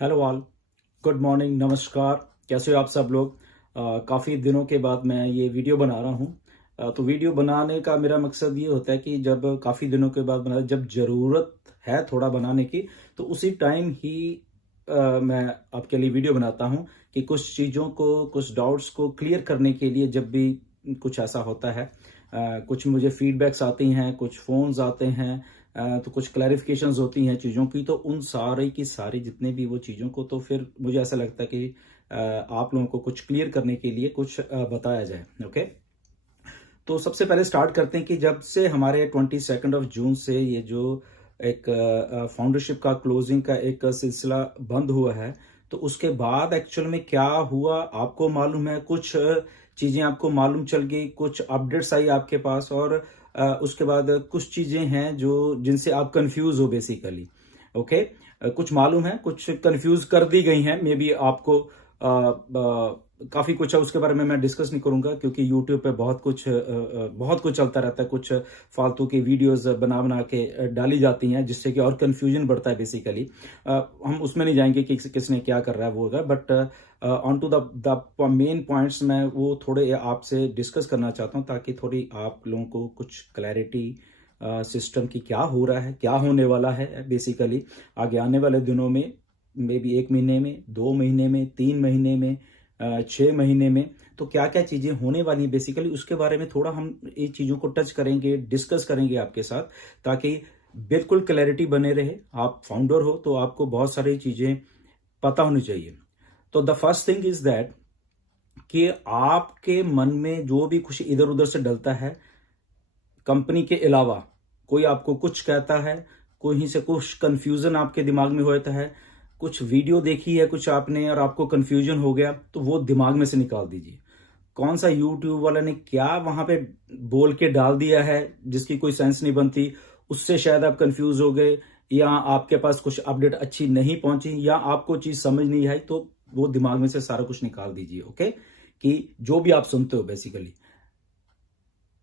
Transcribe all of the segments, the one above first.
Hello all, good morning, नमस्कार। कैसे हो आप सब लोग? काफ़ी दिनों के बाद मैं ये वीडियो बना रहा हूँ। तो वीडियो बनाने का मेरा मकसद ये होता है कि जब काफ़ी दिनों के बाद बना, जब ज़रूरत है थोड़ा बनाने की, तो उसी टाइम ही मैं आपके लिए वीडियो बनाता हूँ कि कुछ चीज़ों को, कुछ डाउट्स को क्लियर करने के लिए जब भी कुछ ऐसा होता है। कुछ मुझे फीडबैक्स आती हैं, कुछ फ़ोन्स आते हैं, तो कुछ क्लैरिफिकेशंस होती हैं चीज़ों की, तो उन सारे की सारी जितने भी वो चीज़ों को, तो फिर मुझे ऐसा लगता है कि आप लोगों को कुछ क्लियर करने के लिए कुछ बताया जाए। ओके, तो सबसे पहले स्टार्ट करते हैं कि जब से हमारे 22 जून से ये जो एक फाउंडरशिप का क्लोजिंग का एक सिलसिला बंद हुआ है, तो उसके बाद एक्चुअल में क्या हुआ आपको मालूम है? कुछ चीज़ें आपको मालूम चल गई, कुछ अपडेट्स आई आपके पास, और उसके बाद कुछ चीज़ें हैं जो जिनसे आप कंफ्यूज हो बेसिकली। ओके, कुछ मालूम है, कुछ कंफ्यूज कर दी गई हैं मे बी आपको। काफ़ी कुछ है, उसके बारे में मैं डिस्कस नहीं करूंगा क्योंकि यूट्यूब पे बहुत कुछ चलता रहता है। कुछ फालतू की वीडियोस बना बना के डाली जाती हैं, जिससे कि और कंफ्यूजन बढ़ता है बेसिकली। हम उसमें नहीं जाएंगे कि किसने क्या कर रहा है वो होगा, but on to the main points मैं वो थोड़े आपसे डिस्कस करना चाहता हूँ, ताकि थोड़ी आप लोगों को कुछ क्लैरिटी सिस्टम की क्या हो रहा है, क्या होने वाला है बेसिकली आगे आने वाले दिनों में, मे बी 1 महीने में, 2 महीने में, 3 महीने में, 6 महीने में, तो क्या क्या चीजें होने वाली हैं बेसिकली, उसके बारे में थोड़ा हम इन चीजों को टच करेंगे, डिस्कस करेंगे आपके साथ, ताकि बिल्कुल क्लैरिटी बने रहे। आप फाउंडर हो तो आपको बहुत सारी चीजें पता होनी चाहिए। तो the first thing is that कि आपके मन में जो भी कुछ इधर उधर से डलता है, कंपनी के अलावा कोई आपको कुछ कहता है, कहीं से कुछ कंफ्यूजन आपके दिमाग में होता है, कुछ वीडियो देखी है कुछ आपने और आपको कंफ्यूजन हो गया, तो वो दिमाग में से निकाल दीजिए। कौन सा यूट्यूब वाला ने क्या वहां पे बोल के डाल दिया है जिसकी कोई सेंस नहीं बनती, उससे शायद आप कंफ्यूज हो गए, या आपके पास कुछ अपडेट अच्छी नहीं पहुंची, या आपको चीज समझ नहीं आई, तो वो दिमाग में से सारा कुछ निकाल दीजिए। ओके, कि जो भी आप सुनते हो बेसिकली,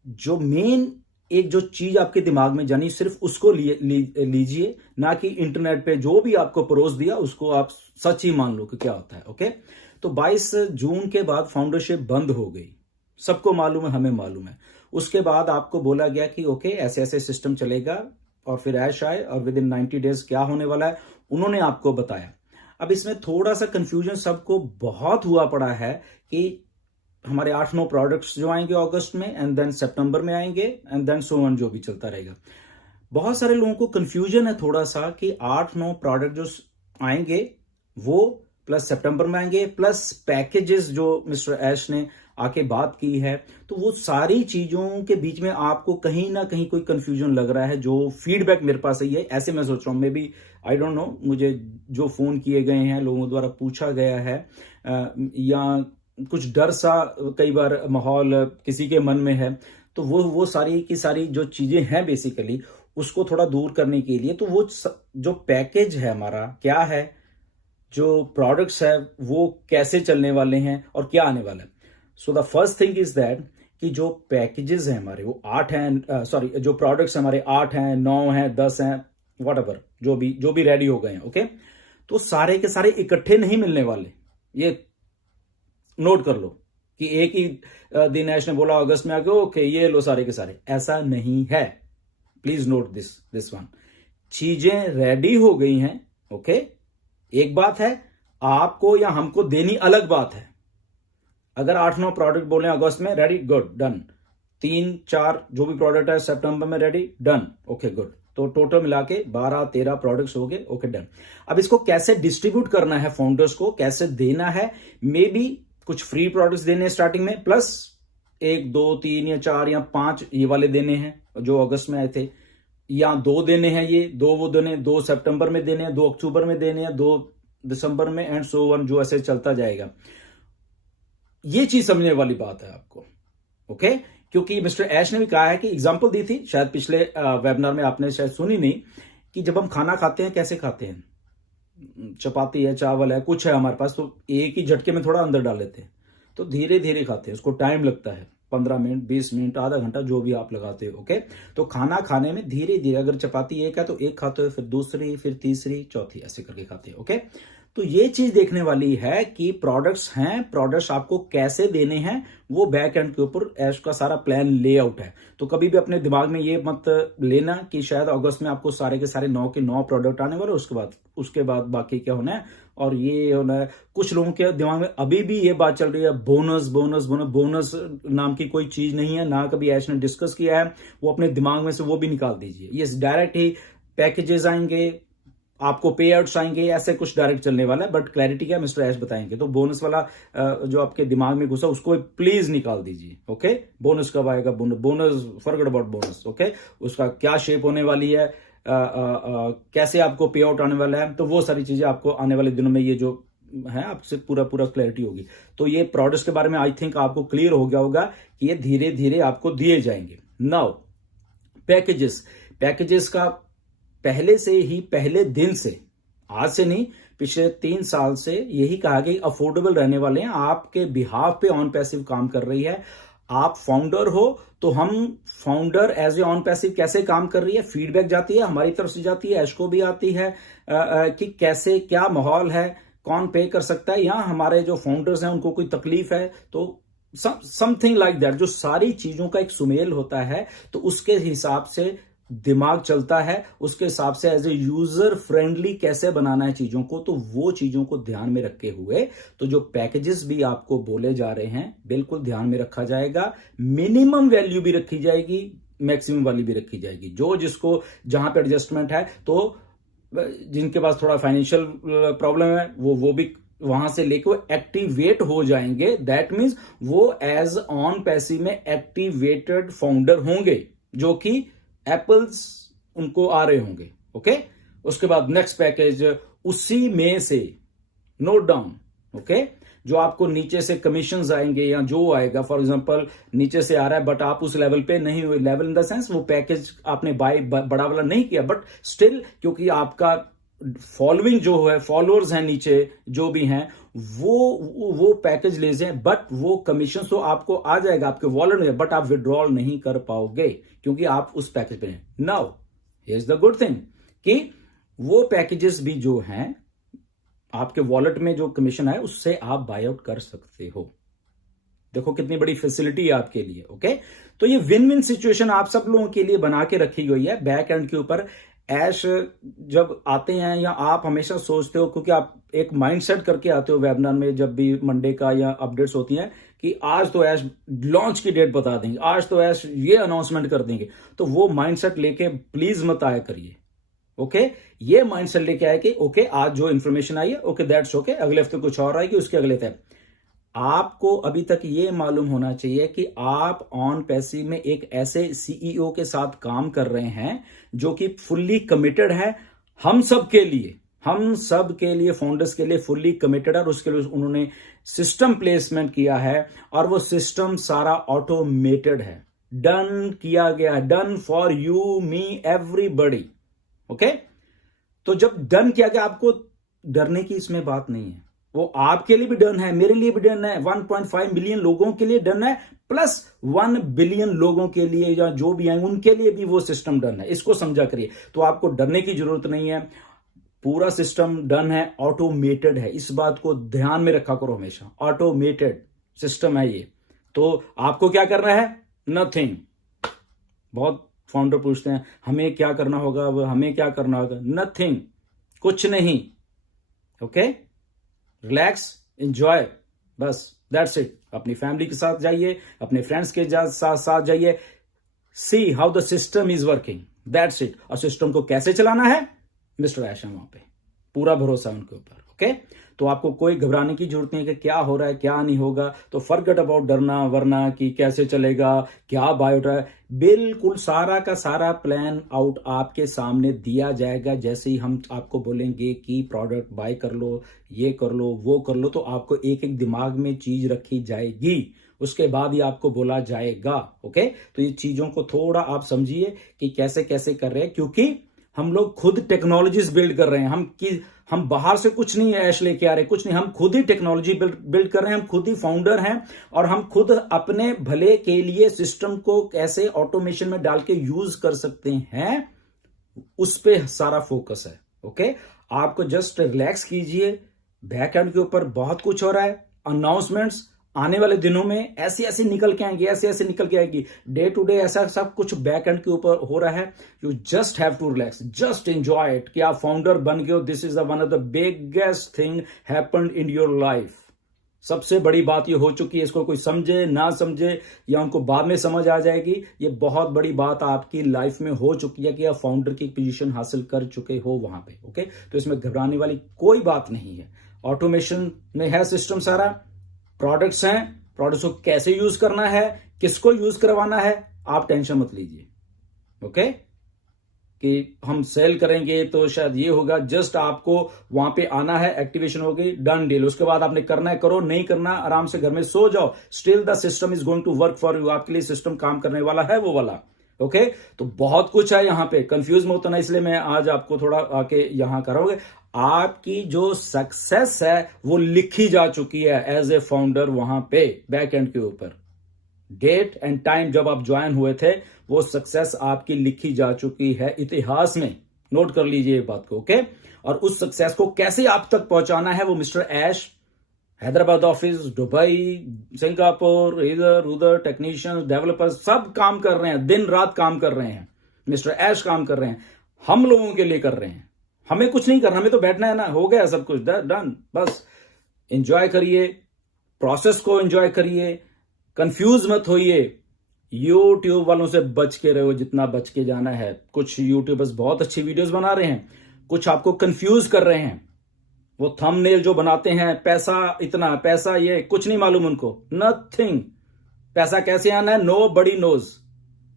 जो मेन एक जो चीज आपके दिमाग में जानी, सिर्फ उसको लीजिए, ना कि इंटरनेट पे जो भी आपको परोस दिया उसको आप सच ही मान लो कि क्या होता है। ओके, तो 22 जून के बाद फाउंडरशिप बंद हो गई, सबको मालूम है, हमें मालूम है। उसके बाद आपको बोला गया कि ओके ऐसे ऐसे सिस्टम चलेगा, और फिर ऐश आए, और विद इन 90 डेज क्या होने वाला है उन्होंने आपको बताया। अब इसमें थोड़ा सा कंफ्यूजन सबको बहुत हुआ पड़ा है कि हमारे 8-9 प्रोडक्ट्स जो आएंगे अगस्त में, एंड देन सितंबर में आएंगे, एंड देन सो ऑन, जो भी चलता रहेगा। बहुत सारे लोगों को कंफ्यूजन है थोड़ा सा कि 8-9 प्रोडक्ट जो आएंगे वो प्लस सितंबर में आएंगे, प्लस पैकेजेस जो मिस्टर ऐश ने आके बात की है, तो वो सारी चीजों के बीच में आपको कहीं ना कहीं कोई कंफ्यूजन लग रहा है। जो फीडबैक मेरे पास आई है, ऐसे मैं सोच रहा हूँ, maybe I don't know, मुझे जो फोन किए गए हैं, लोगों द्वारा पूछा गया है, या कुछ डर सा कई बार माहौल किसी के मन में है, तो वो सारी की सारी जो चीजें हैं बेसिकली, उसको थोड़ा दूर करने के लिए, तो वो जो पैकेज है हमारा क्या है, जो प्रोडक्ट्स है वो कैसे चलने वाले हैं और क्या आने वाला है। So the first thing is that कि जो पैकेजेस हैं हमारे वो 8 हैं, सॉरी, जो प्रोडक्ट्स हमारे 8 हैं, 9 हैं, 10 हैं, वट एवर, जो भी रेडी हो गए हैं। ओके, तो सारे के सारे इकट्ठे नहीं मिलने वाले, ये नोट कर लो कि एक ही दिन ऐश ने बोला अगस्त में आके ओके ये लो सारे के सारे, ऐसा नहीं है। प्लीज नोट दिस वन, चीजें रेडी हो गई हैं। ओके, एक बात है, आपको या हमको देनी अलग बात है। अगर 8-9 प्रोडक्ट बोले अगस्त में रेडी, गुड, डन। 3-4 जो भी प्रोडक्ट है सितंबर में रेडी, डन, ओके, गुड। तो टोटल मिला के 12-13 प्रोडक्ट्स हो गए, ओके, डन। अब इसको कैसे डिस्ट्रीब्यूट करना है, फाउंडर्स को कैसे देना है, मे बी कुछ फ्री प्रोडक्ट्स देने स्टार्टिंग में, प्लस 1, 2, 3 या 4 या 5 ये वाले देने हैं जो अगस्त में आए थे, या 2 देने हैं, ये 2 वो देने, 2 सितंबर में देने हैं, 2 अक्टूबर में देने हैं, 2 दिसंबर में, एंड सो वन, जो ऐसे चलता जाएगा। ये चीज समझने वाली बात है आपको। ओके, क्योंकि मिस्टर ऐश ने भी कहा है कि एग्जांपल दी थी, शायद पिछले वेबिनार में आपने शायद सुनी नहीं, कि जब हम खाना खाते हैं कैसे खाते हैं, चपाती है, चावल है, कुछ है हमारे पास, तो एक ही झटके में थोड़ा अंदर डाल लेते हैं, तो धीरे धीरे खाते हैं, उसको टाइम लगता है। 15 मिनट, 20 मिनट, आधा घंटा, जो भी आप लगाते हो। ओके, तो खाना खाने में धीरे धीरे, अगर चपाती एक है तो एक खाते हो, फिर दूसरी, फिर तीसरी, चौथी, ऐसे करके खाते हो। ओके, तो ये चीज देखने वाली है कि प्रोडक्ट्स हैं, प्रोडक्ट्स आपको कैसे देने हैं, वो बैक एंड के ऊपर ऐश का सारा प्लान लेआउट है। तो कभी भी अपने दिमाग में ये मत लेना कि शायद अगस्त में आपको सारे के सारे 9 के 9 प्रोडक्ट आने वाले, उसके बाद बाकी क्या होना है और ये होना है। कुछ लोगों के दिमाग में अभी भी ये बात चल रही है, बोनस बोनस बोनस। बोनस नाम की कोई चीज नहीं है, ना कभी ऐश ने डिस्कस किया है। वो अपने दिमाग में से वो भी निकाल दीजिए। ये डायरेक्ट ही पैकेजेस आएंगे, आपको पे आउट्स आएंगे, ऐसे कुछ डायरेक्ट चलने वाला है। बट क्लैरिटी क्या मिस्टर ऐश बताएंगे। तो बोनस वाला जो आपके दिमाग में घुसा उसको प्लीज निकाल दीजिए। ओके, बोनस कब आएगा, bonus forget about bonus. Okay, उसका क्या शेप होने वाली है, कैसे आपको पे आउट आने वाला है, तो वो सारी चीजें आपको आने वाले दिनों में ये जो है आपसे पूरा क्लैरिटी होगी। तो ये प्रोडक्ट्स के बारे में आई थिंक आपको क्लियर हो गया होगा कि ये धीरे धीरे आपको दिए जाएंगे। नाउ पैकेजेस का पहले से ही, पहले दिन से, आज से नहीं, पिछले 3 साल से यही कहा गया अफोर्डेबल रहने वाले हैं। आपके बिहाफ पे ऑन पैसिव काम कर रही है। आप फाउंडर हो तो हम founder as a on passive कैसे काम कर रही है, फीडबैक जाती है, हमारी तरफ से जाती है, ऐश को भी आती है कि कैसे क्या माहौल है, कौन पे कर सकता है, या हमारे जो फाउंडर्स हैं उनको कोई तकलीफ है, तो समथिंग लाइक दैट। जो सारी चीजों का एक सुमेल होता है, तो उसके हिसाब से दिमाग चलता है, उसके हिसाब से एज ए यूजर फ्रेंडली कैसे बनाना है चीजों को, तो वो चीजों को ध्यान में रखे हुए तो जो पैकेजेस भी आपको बोले जा रहे हैं बिल्कुल ध्यान में रखा जाएगा। मिनिमम वैल्यू भी रखी जाएगी, मैक्सिमम वाली भी रखी जाएगी। जो जिसको जहां पे एडजस्टमेंट है, तो जिनके पास थोड़ा फाइनेंशियल प्रॉब्लम है वो भी वहां से लेके वो एक्टिवेट हो जाएंगे। दैट मीन्स वो एज ऑन पैसिव में एक्टिवेटेड फाउंडर होंगे, जो कि एप्पल्स उनको आ रहे होंगे। ओके, उसके बाद नेक्स्ट पैकेज उसी में से नोट डाउन। ओके, जो आपको नीचे से कमीशंस आएंगे या जो आएगा, फॉर एग्जांपल नीचे से आ रहा है बट आप उस लेवल पे नहीं हुए, लेवल इन द सेंस वो पैकेज आपने बाय बड़ा वाला नहीं किया, बट स्टिल क्योंकि आपका फॉलोइंग जो है, फॉलोअर्स हैं नीचे जो भी हैं, वो पैकेज ले जाए, बट वो कमीशन तो आपको आ जाएगा आपके वॉलेट में, बट आप विड्रॉल नहीं कर पाओगे क्योंकि आप उस पैकेज पे हैं। Now here is the good thing कि वो पैकेजेस भी जो हैं आपके वॉलेट में जो कमीशन है उससे आप बाय आउट कर सकते हो। देखो कितनी बड़ी फैसिलिटी है आपके लिए। ओके, तो ये विन विन सिचुएशन आप सब लोगों के लिए बना के रखी गई है। बैक एंड के ऊपर ऐश जब आते हैं, या आप हमेशा सोचते हो, क्योंकि आप एक माइंडसेट करके आते हो वेबिनार में, जब भी मंडे का या अपडेट्स होती हैं कि आज तो ऐश लॉन्च की डेट बता देंगे, आज तो ऐश ये अनाउंसमेंट कर देंगे, तो वो माइंडसेट लेके प्लीज मत आया करिए। ओके, ये माइंडसेट लेके आए कि ओके आज जो इन्फॉर्मेशन आई है, ओके दैट्स ओके, अगले हफ्ते कुछ और आएगी, उसके अगले हफ्ते। आपको अभी तक ये मालूम होना चाहिए कि आप ऑन पैसिव में एक ऐसे सीईओ के साथ काम कर रहे हैं जो कि फुल्ली कमिटेड है हम सब के लिए, फाउंडर्स के लिए फुल्ली कमिटेड है, और उसके लिए उन्होंने सिस्टम प्लेसमेंट किया है, और वो सिस्टम सारा ऑटोमेटेड है, डन किया गया, done for you, me, everybody. Okay, तो जब डन किया गया, आपको डरने की इसमें बात नहीं है। वो आपके लिए भी डन है, मेरे लिए भी डन है, 1.5 मिलियन लोगों के लिए डन है, प्लस 1 बिलियन लोगों के लिए या जो भी आए उनके लिए भी वो सिस्टम डन है। इसको समझा करिए। तो आपको डरने की जरूरत नहीं है, पूरा सिस्टम डन है, ऑटोमेटेड है। इस बात को ध्यान में रखा करो हमेशा, ऑटोमेटेड सिस्टम है ये। तो आपको क्या करना है? नथिंग। बहुत फाउंडर पूछते हैं हमें क्या करना होगा, हमें क्या करना होगा। नथिंग, कुछ नहीं। ओके, रिलैक्स, एंजॉय, बस दैट्स इट। अपनी फैमिली के साथ जाइए, अपने फ्रेंड्स के साथ जाइए, see how the system is working, that's it. और सिस्टम को कैसे चलाना है, मिस्टर ऐश है वहां पे, पूरा भरोसा है उनके ऊपर। ओके, तो आपको कोई घबराने की जरूरत नहीं है कि क्या हो रहा है क्या नहीं होगा। तो फॉरगेट अबाउट डरना वरना कि कैसे चलेगा, क्या बाय हो रहा है। बिल्कुल सारा का सारा प्लान आउट आपके सामने दिया जाएगा। जैसे ही हम आपको बोलेंगे कि प्रोडक्ट बाय कर लो, ये कर लो, वो कर लो, तो आपको एक एक दिमाग में चीज रखी जाएगी, उसके बाद ही आपको बोला जाएगा। ओके, तो ये चीजों को थोड़ा आप समझिए कि कैसे कैसे कर रहे हैं, क्योंकि हम लोग खुद टेक्नोलॉजीज बिल्ड कर रहे हैं। हम बाहर से कुछ नहीं ऐश लेके आ रहे, कुछ नहीं, हम खुद ही टेक्नोलॉजी बिल्ड कर रहे हैं, हम खुद ही फाउंडर हैं और हम खुद अपने भले के लिए सिस्टम को कैसे ऑटोमेशन में डाल के यूज कर सकते हैं, उस पे सारा फोकस है। ओके, आपको जस्ट रिलैक्स कीजिए। बैक एंड के ऊपर बहुत कुछ हो रहा है। अनाउंसमेंट्स आने वाले दिनों में ऐसी ऐसी निकल के आएंगी, ऐसे ऐसे निकल के आएगी। डे टू डे ऐसा सब कुछ बैक एंड के ऊपर हो रहा है। You just have to relax, just enjoy it कि आप फाउंडर बन गए हो। This is one of the biggest thing happened in your life. सबसे बड़ी बात ये हो चुकी है। इसको कोई समझे ना समझे या उनको बाद में समझ आ जाएगी, ये बहुत बड़ी बात आपकी लाइफ में हो चुकी है कि आप फाउंडर की पोजीशन हासिल कर चुके हो वहां पे। ओके, तो इसमें घबराने वाली कोई बात नहीं है। ऑटोमेशन में है सिस्टम सारा, प्रोडक्ट्स हैं, प्रोडक्ट्स को कैसे यूज करना है, किसको यूज करवाना है, आप टेंशन मत लीजिए। ओके, कि हम सेल करेंगे तो शायद ये होगा, जस्ट आपको वहां पे आना है, एक्टिवेशन होगी, डन डील। उसके बाद आपने करना है करो, नहीं करना आराम से घर में सो जाओ। Still the system is going to work for you. आपके लिए सिस्टम काम करने वाला है वो वाला। ओके, तो बहुत कुछ है यहाँ पे, कंफ्यूज मत होना, इसलिए मैं आज आपको थोड़ा आके यहां करोगे। आपकी जो सक्सेस है वो लिखी जा चुकी है एज ए फाउंडर वहां पे बैक एंड के ऊपर। डेट एंड टाइम जब आप ज्वाइन हुए थे, वो सक्सेस आपकी लिखी जा चुकी है इतिहास में। नोट कर लीजिए बात को। ओके, और उस सक्सेस को कैसे आप तक पहुंचाना है, वो मिस्टर ऐश हैदराबाद ऑफिस, दुबई, सिंगापुर, इधर उधर टेक्नीशियंस, डेवलपर्स सब काम कर रहे हैं, दिन रात काम कर रहे हैं। मिस्टर ऐश काम कर रहे हैं, हम लोगों के लिए कर रहे हैं। हमें कुछ नहीं करना, हमें तो बैठना है ना, हो गया सब कुछ, डन। बस एंजॉय करिए, प्रोसेस को एंजॉय करिए, कंफ्यूज मत होइए। यूट्यूब वालों से बच के रहो जितना बच के जाना है। कुछ यूट्यूबर्स बहुत अच्छी वीडियोस बना रहे हैं, कुछ आपको कंफ्यूज कर रहे हैं। वो थंबनेल जो बनाते हैं, पैसा इतना, पैसा ये, कुछ नहीं मालूम उनको, नथिंग। पैसा कैसे आना है, नो बडी नोज।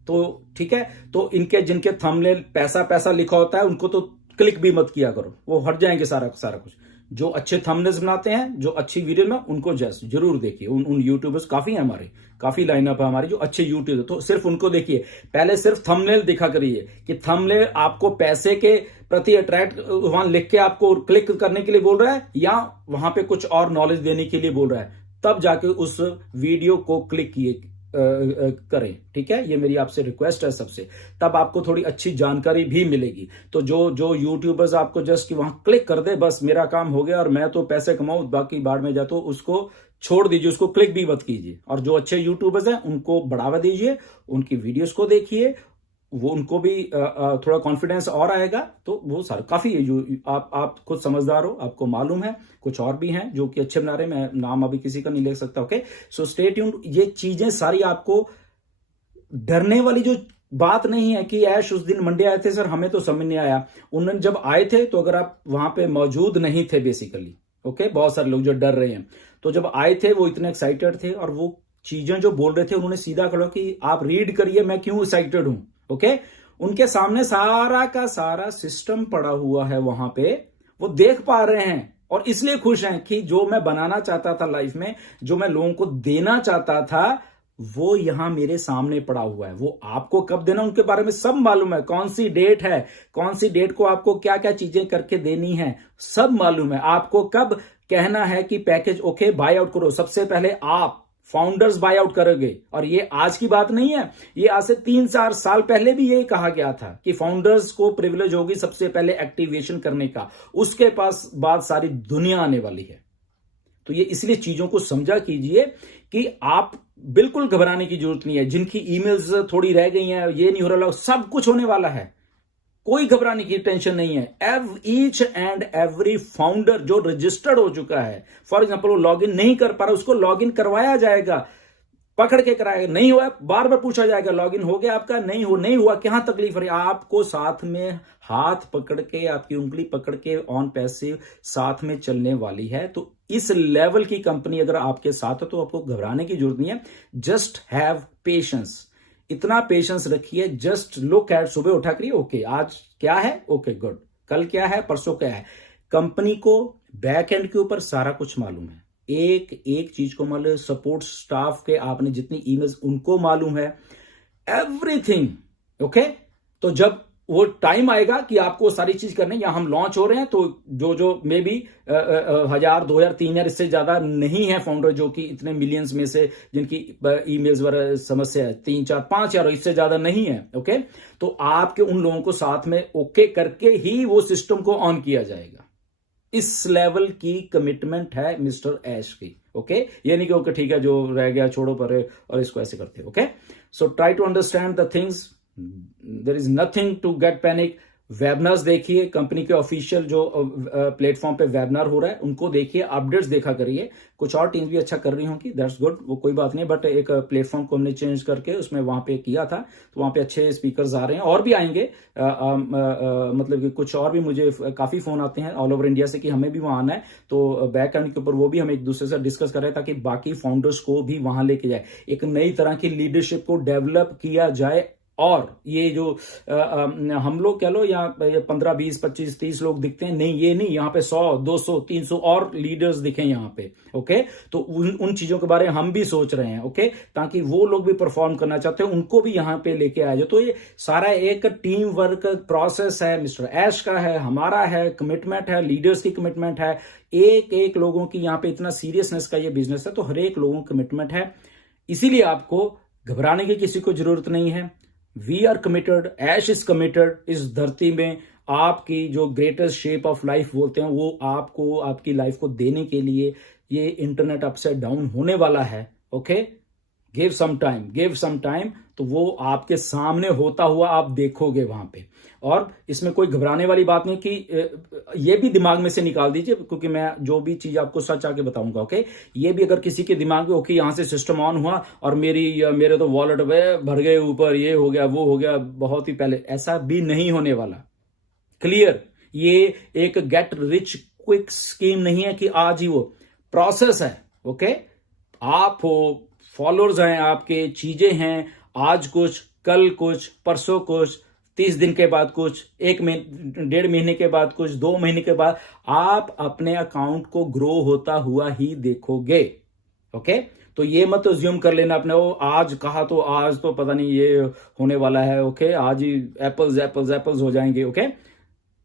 तो ठीक है, तो इनके जिनके थंबनेल पैसा पैसा लिखा होता है, उनको तो क्लिक भी मत किया करो, वो हट जाएंगे सारा कुछ। जो अच्छे थंबनेल्स बनाते हैं, जो अच्छी वीडियो में, उनको जरूर देखिए। उन यूट्यूबर्स काफी हैं हमारे, काफी लाइनअप है हमारी जो अच्छे यूट्यूबर, तो सिर्फ उनको देखिए। पहले सिर्फ थंबनेल दिखा करिए कि थंबनेल आपको पैसे के प्रति अट्रैक्ट वहां लिख के आपको क्लिक करने के लिए बोल रहा है या वहां पे कुछ और नॉलेज देने के लिए बोल रहा है, तब जाके उस वीडियो को क्लिक किए करें। ठीक है, ये मेरी आपसे रिक्वेस्ट है सबसे, तब आपको थोड़ी अच्छी जानकारी भी मिलेगी। तो जो यूट्यूबर्स आपको जस्ट वहां क्लिक कर दे, बस मेरा काम हो गया और मैं तो पैसे कमाऊं, बाकी बाढ़ में जा, तो उसको छोड़ दीजिए, उसको क्लिक भी मत कीजिए। और जो अच्छे यूट्यूबर्स हैं उनको बढ़ावा दीजिए, उनकी वीडियोस को देखिए, वो उनको भी थोड़ा कॉन्फिडेंस और आएगा। तो वो सारा काफी है। जो आप खुद समझदार हो, आपको मालूम है। कुछ और भी हैं जो कि अच्छे बना रहे, मैं नाम अभी किसी का नहीं ले सकता। Okay, so stay tuned. ये चीजें सारी आपको डरने वाली जो बात नहीं है कि ऐश उस दिन मंडे आए थे, सर हमें तो समझ नहीं आया। उन्होंने जब आए थे तो अगर आप वहां पे मौजूद नहीं थे बेसिकली, ओके, बहुत सारे लोग जो डर रहे हैं, तो जब आए थे वो इतने एक्साइटेड थे और वो चीजें जो बोल रहे थे उन्होंने सीधा कहा कि आप रीड करिए मैं क्यों एक्साइटेड हूं। ओके, उनके सामने सारा का सारा सिस्टम पड़ा हुआ है वहां पे, वो देख पा रहे हैं और इसलिए खुश हैं कि जो मैं बनाना चाहता था लाइफ में, जो मैं लोगों को देना चाहता था, वो यहां मेरे सामने पड़ा हुआ है। वो आपको कब देना उनके बारे में सब मालूम है, कौन सी डेट है, कौन सी डेट को आपको क्या क्या चीजें करके देनी है, सब मालूम है। आपको कब कहना है कि पैकेज ओके बाय आउट करो, सबसे पहले आप फाउंडर्स बाय आउट करोगे। और ये आज की बात नहीं है, ये आज से 3-4 साल पहले भी ये कहा गया था कि फाउंडर्स को प्रिविलेज होगी सबसे पहले एक्टिवेशन करने का, उसके पास बाद सारी दुनिया आने वाली है। तो ये इसलिए चीजों को समझा कीजिए कि आप बिल्कुल घबराने की जरूरत नहीं है। जिनकी ईमेल्स थोड़ी रह गई हैं, ये नहीं हो रहा, सब कुछ होने वाला है, कोई घबराने की टेंशन नहीं है। ईच एंड एवरी फाउंडर जो रजिस्टर्ड हो चुका है, फॉर एग्जांपल वो लॉगिन नहीं कर पा रहा, उसको लॉगिन करवाया जाएगा, पकड़ के कराएगा। नहीं हुआ बार बार पूछा जाएगा लॉगिन हो गया आपका, नहीं हुआ क्या तकलीफ है, आपको साथ में हाथ पकड़ के, आपकी उंगली पकड़ के ऑन पैसिव साथ में चलने वाली है। तो इस लेवल की कंपनी अगर आपके साथ है तो आपको घबराने की जरूरत नहीं है। जस्ट हैव पेशेंस, इतना पेशेंस रखिए। जस्ट लुक एट, सुबह उठा करिए, ओके आज क्या है, ओके गुड, कल क्या है, परसों क्या है। कंपनी को बैक एंड के ऊपर सारा कुछ मालूम है, एक एक चीज को मालूम है। सपोर्ट स्टाफ के आपने जितनी ईमेल्स उनको मालूम है, एवरीथिंग। ओके, तो जब वो टाइम आएगा कि आपको सारी चीज करनी है, या हम लॉन्च हो रहे हैं तो जो मे बी 1000 2000 3000 इससे ज्यादा नहीं है फाउंडर जो कि इतने मिलियंस में से जिनकी ईमेल्स वगैरह समस्या है, 3 4 5,000 इससे ज्यादा नहीं है। ओके, तो आपके उन लोगों को साथ में ओके करके ही वो सिस्टम को ऑन किया जाएगा। इस लेवल की कमिटमेंट है मिस्टर ऐश की। ओके, ये नहीं कि ओके ठीक है जो रह गया छोड़ो पर और इसको ऐसे करते। Okay, so try to understand the things, there is nothing to get panic. Webinars देखिए, कंपनी के ऑफिशियल जो प्लेटफॉर्म पे वेबिनार हो रहा है उनको देखिए, अपडेट्स देखा करिए। कुछ और टीम्स भी अच्छा कर रही होंगी, दैट्स गुड, वो कोई बात नहीं, बट एक प्लेटफॉर्म को हमने चेंज करके उसमें वहां पे किया था, तो वहां पे अच्छे स्पीकर्स आ रहे हैं और भी आएंगे। मतलब कि कुछ और भी मुझे काफी फोन आते हैं ऑल ओवर इंडिया से कि हमें भी वहां आना है, तो बैक एंड के ऊपर वो भी हम एक दूसरे से डिस्कस कर रहे हैं ताकि बाकी फाउंडर्स को भी वहां लेके जाए, एक नई तरह की लीडरशिप को डेवलप किया जाए। और ये जो हम लोग कह लो या 15 20 25 30 लोग दिखते हैं, नहीं ये नहीं, यहाँ पे 100 200 300 और लीडर्स दिखे यहाँ पे। ओके, तो उन चीजों के बारे में हम भी सोच रहे हैं। ओके, ताकि वो लोग भी परफॉर्म करना चाहते हैं उनको भी यहाँ पे लेके आए जाए। तो ये सारा एक टीम वर्क प्रोसेस है, मिस्टर ऐश का है, हमारा है, कमिटमेंट है, लीडर्स की कमिटमेंट है, एक एक लोगों की यहाँ पे इतना सीरियसनेस का ये बिजनेस है, तो हर एक लोगों की कमिटमेंट है। इसीलिए आपको घबराने की किसी को जरूरत नहीं है। We are committed, Ash is committed. इस धरती में आपकी जो ग्रेटेस्ट शेप ऑफ लाइफ बोलते हैं वो आपको आपकी लाइफ को देने के लिए ये इंटरनेट अपसाइड डाउन होने वाला है। ओके, गिव सम टाइम, तो वो आपके सामने होता हुआ आप देखोगे वहां पे। और इसमें कोई घबराने वाली बात नहीं कि ये भी दिमाग में से निकाल दीजिए, क्योंकि मैं जो भी चीज आपको सच आके बताऊंगा। ओके, ये भी अगर किसी के दिमाग में ओके यहां से सिस्टम ऑन हुआ और मेरे तो वॉलेट में भर गए ऊपर, ये हो गया वो हो गया, बहुत ही पहले, ऐसा भी नहीं होने वाला। क्लियर, ये एक गेट रिच क्विक स्कीम नहीं है कि आज ही वो प्रोसेस है। ओके, आप हो, फॉलोअर्स हैं आपके, चीजें हैं, आज कुछ, कल कुछ, परसों कुछ, 30 दिन के बाद कुछ, 1.5 महीने के बाद कुछ, 2 महीने के बाद आप अपने अकाउंट को ग्रो होता हुआ ही देखोगे। ओके, तो ये मत अज्यूम कर लेना अपने वो आज कहा तो आज तो पता नहीं ये होने वाला है। ओके, आज ही एप्पल्स हो जाएंगे। ओके,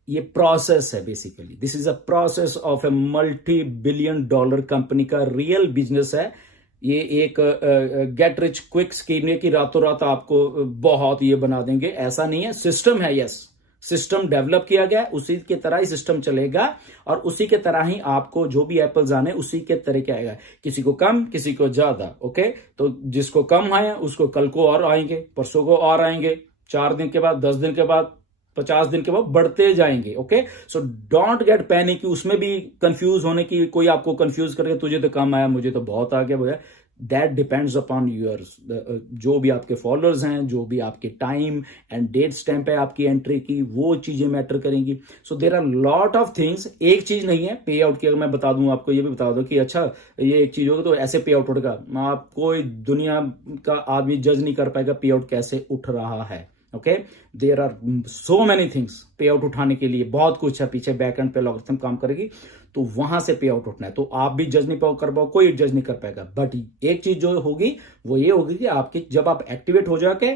ये प्रोसेस है basically, this is a process of A $multi-billion company का रियल बिजनेस है। ये एक गेट रिच क्विक स्कीम है कि रातों रात आपको बहुत ये बना देंगे, ऐसा नहीं है। सिस्टम है, यस, सिस्टम डेवलप किया गया, उसी के तरह ही सिस्टम चलेगा और उसी के तरह ही आपको जो भी एप्पल्स आने उसी के तरह के आएगा, किसी को कम किसी को ज्यादा। ओके, तो जिसको कम आए उसको कल को और आएंगे, परसों को और आएंगे, 4 दिन के बाद, 10 दिन के बाद, 50 दिन के बाद बढ़ते जाएंगे। Okay, so don't get panic, उसमें भी कंफ्यूज होने की, कोई आपको कंफ्यूज करके तुझे तो कम आया मुझे तो बहुत आ गया भैया, दैट डिपेंड्स अपॉन यूअर्स, जो भी आपके फॉलोअर्स हैं, जो भी आपके टाइम एंड डेट स्टैंप है आपकी एंट्री की, वो चीजें मैटर करेंगी। So there are lot of things, एक चीज नहीं है पे आउट की। अगर मैं बता दूं आपको, ये भी बता दो कि अच्छा ये एक चीज होगी तो ऐसे पे आउट उठेगा, आप कोई दुनिया का आदमी जज नहीं कर पाएगा पे आउट कैसे उठ रहा है। Okay, there are so many things, pay out उठाने के लिए बहुत कुछ है पीछे, बैक एंड पे लॉगरिथम काम करेगी, तो वहां से पे आउट उठना है, तो आप भी जज नहीं कर पाओ, कोई जज नहीं कर पाएगा। बट एक चीज जो होगी वो ये होगी कि आपकी जब आप एक्टिवेट हो जाके,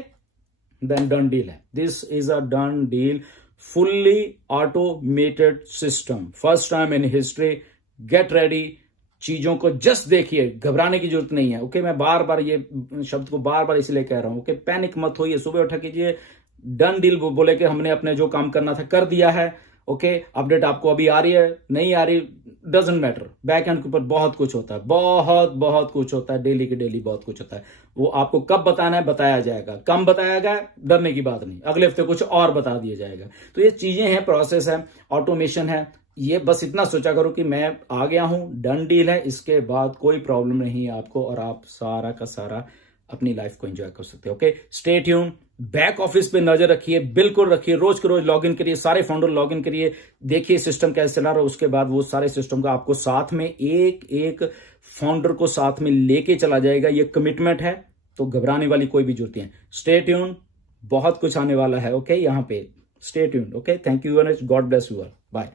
देन डन डील है, this is a done deal, fully automated system, first time in history. Get ready, चीजों को जस्ट देखिए, घबराने की जरूरत नहीं है। ओके, मैं बार बार ये शब्द को बार बार इसलिए कह रहा हूं। ओके, पैनिक मत होइए, सुबह उठा कीजिए, डन डील बोले कि हमने अपने जो काम करना था कर दिया है। ओके, अपडेट आपको अभी आ रही है नहीं आ रही, डजंट मैटर, बैक एंड के ऊपर बहुत कुछ होता है, बहुत कुछ होता है, डेली के डेली बहुत कुछ होता है। वो आपको कब बताना है बताया जाएगा, कम बताया गया, डरने की बात नहीं, अगले हफ्ते कुछ और बता दिया जाएगा। तो ये चीजें हैं, प्रोसेस है, ऑटोमेशन है, ये बस इतना सोचा करो कि मैं आ गया हूं, डन डील है, इसके बाद कोई प्रॉब्लम नहीं है आपको और आप सारा का सारा अपनी लाइफ को एंजॉय कर सकते हो। Okay, stay tune, back office पे नजर रखिए, बिल्कुल रखिए, रोज के रोज लॉगिन करिए, सारे फाउंडर लॉगिन करिए, देखिए सिस्टम कैसे चला रहा है, उसके बाद वो सारे सिस्टम का आपको साथ में एक एक फाउंडर को साथ में लेके चला जाएगा। ये कमिटमेंट है, तो घबराने वाली कोई भी जरूरत नहीं है। स्टे ट्यून, बहुत कुछ आने वाला है। ओके, यहाँ पे stay tune. Okay, thank you very much, God bless you all, bye.